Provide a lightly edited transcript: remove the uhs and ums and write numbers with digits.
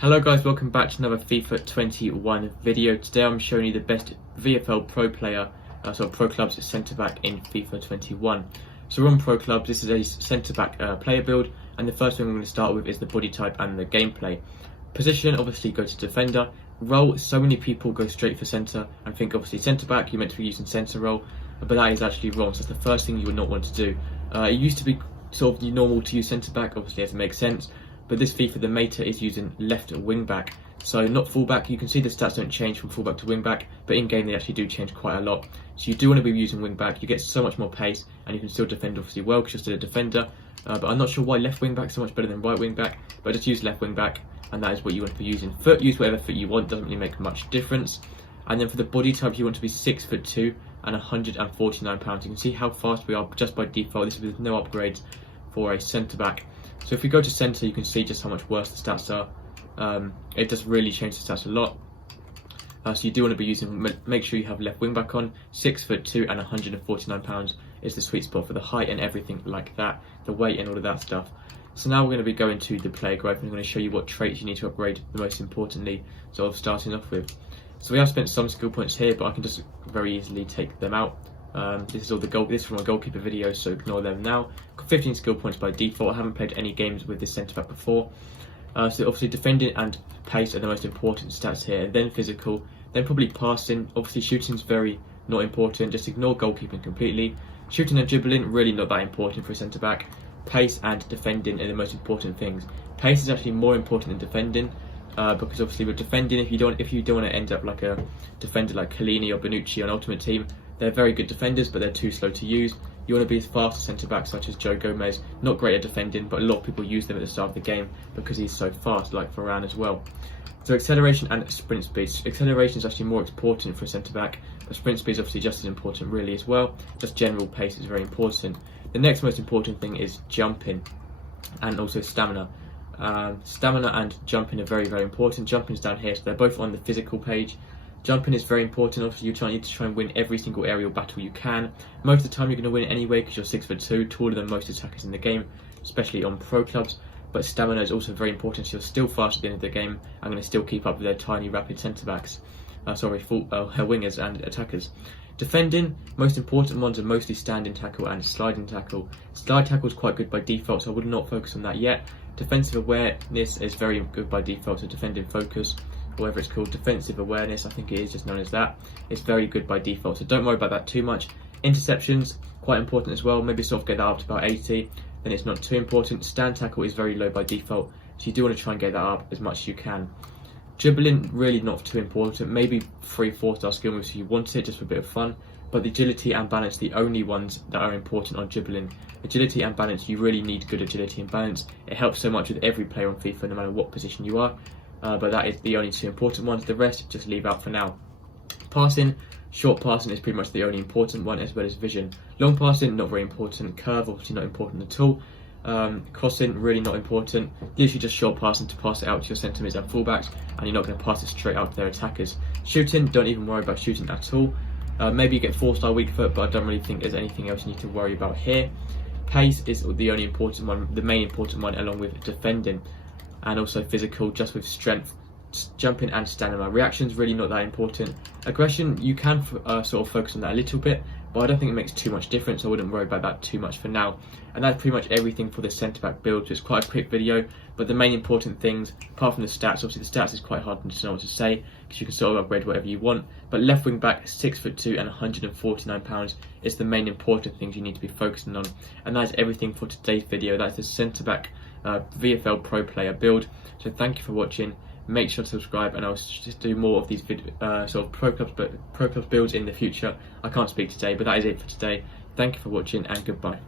Hello guys, welcome back to another FIFA 21 video. Today I'm showing you the best VFL Pro player, Pro Clubs centre back in FIFA 21. So we're on Pro Clubs. This is a centre back player build, and the first thing we're going to start with is the body type and the gameplay. Position, obviously go to defender. Role, so many people go straight for centre and think obviously centre back, you're meant to be using centre role, but that is actually wrong. So that's the first thing you would not want to do. It used to be sort of normal to use centre back, obviously as it makes sense. But this FIFA, the meta is using left wing back, so not full back. You can see the stats don't change from full back to wing back, but in game they actually do change quite a lot. So you do want to be using wing back. You get so much more pace, and you can still defend obviously well because you're still a defender. But I'm not sure why left wing back is so much better than right wing back. But just use left wing back, and that is what you want to be using. Foot, use whatever foot you want. Doesn't really make much difference. And then for the body type, you want to be 6'2" and 149 pounds. You can see how fast we are just by default. This is with no upgrades for a centre back. So if we go to centre, you can see just how much worse the stats are. It does really change the stats a lot. So you do want to be using, make sure you have left wing back on. 6'2" and 149 pounds is the sweet spot for the height and everything like that, the weight and all of that stuff. So now we're going to be going to the player growth, and I'm going to show you what traits you need to upgrade the most importantly, sort of starting off with. So we have spent some skill points here, but I can just very easily take them out. This is all the this is from my goalkeeper video, so ignore them now. 15 skill points by default. I haven't played any games with this centre back before. So obviously defending and pace are the most important stats here, then physical, then probably passing. Obviously shooting's very not important, just ignore goalkeeping completely. Shooting and dribbling, really not that important for a centre back. Pace and defending are the most important things. Pace is actually more important than defending, because obviously with defending, if you don't want to end up like a defender like Collini or Bonucci on Ultimate Team, they're very good defenders, but they're too slow to use. You want to be as fast as centre-backs such as Joe Gomez, not great at defending, but a lot of people use them at the start of the game because he's so fast, like Varane as well. So acceleration and sprint speed. Acceleration is actually more important for a centre-back, but sprint speed is obviously just as important really as well. Just general pace is very important. The next most important thing is jumping and also stamina. Stamina and jumping are very, very important. Jumping is down here, so they're both on the physical page. Jumping is very important. Obviously, you need to try and win every single aerial battle you can. Most of the time, you're going to win it anyway because you're 6'2", taller than most attackers in the game, especially on pro clubs. But stamina is also very important. So you're still fast at the end of the game. I'm going to still keep up with their tiny, rapid centre backs. Wingers and attackers. Defending, most important ones are mostly standing tackle and sliding tackle. Slide tackle is quite good by default, so I would not focus on that yet. Defensive awareness is very good by default, so defending focus, whatever it's called, defensive awareness, I think it is just known as that. It's very good by default, so don't worry about that too much. Interceptions, quite important as well. Maybe sort of get that up to about 80, then it's not too important. Stand tackle is very low by default, so you do want to try and get that up as much as you can. Dribbling, really not too important. Maybe 3-4 star skill moves if you want it, just for a bit of fun. But the agility and balance are the only ones that are important on dribbling. Agility and balance, you really need good agility and balance. It helps so much with every player on FIFA, no matter what position you are. But that is the only two important ones. The rest, just leave out for now. Passing, short passing is pretty much the only important one, as well as vision. Long passing, not very important. Curve, obviously not important at all. Crossing, really not important. Literally just short passing to pass it out to your centre mids and fullbacks, and you're not going to pass it straight out to their attackers. Shooting, don't even worry about shooting at all. Maybe you get 4-star weak foot, but I don't really think there's anything else you need to worry about here. Pace is the only important one, the main important one, along with defending. And also physical, just with strength, jumping and stamina. Reaction's really not that important. Aggression, you can sort of focus on that a little bit, but I don't think it makes too much difference. I wouldn't worry about that too much for now. And that's pretty much everything for the centre back build. So it's quite a quick video, but the main important things, apart from the stats, obviously the stats is quite hard to know what to say because you can sort of upgrade whatever you want. But left wing back, 6'2" and 149 pounds is the main important things you need to be focusing on. And that's everything for today's video. That's the centre back VFL Pro player build. So thank you for watching. Make sure to subscribe, and I'll just do more of these sort of pro clubs builds in the future. I can't speak today, but that is it for today. Thank you for watching, and goodbye.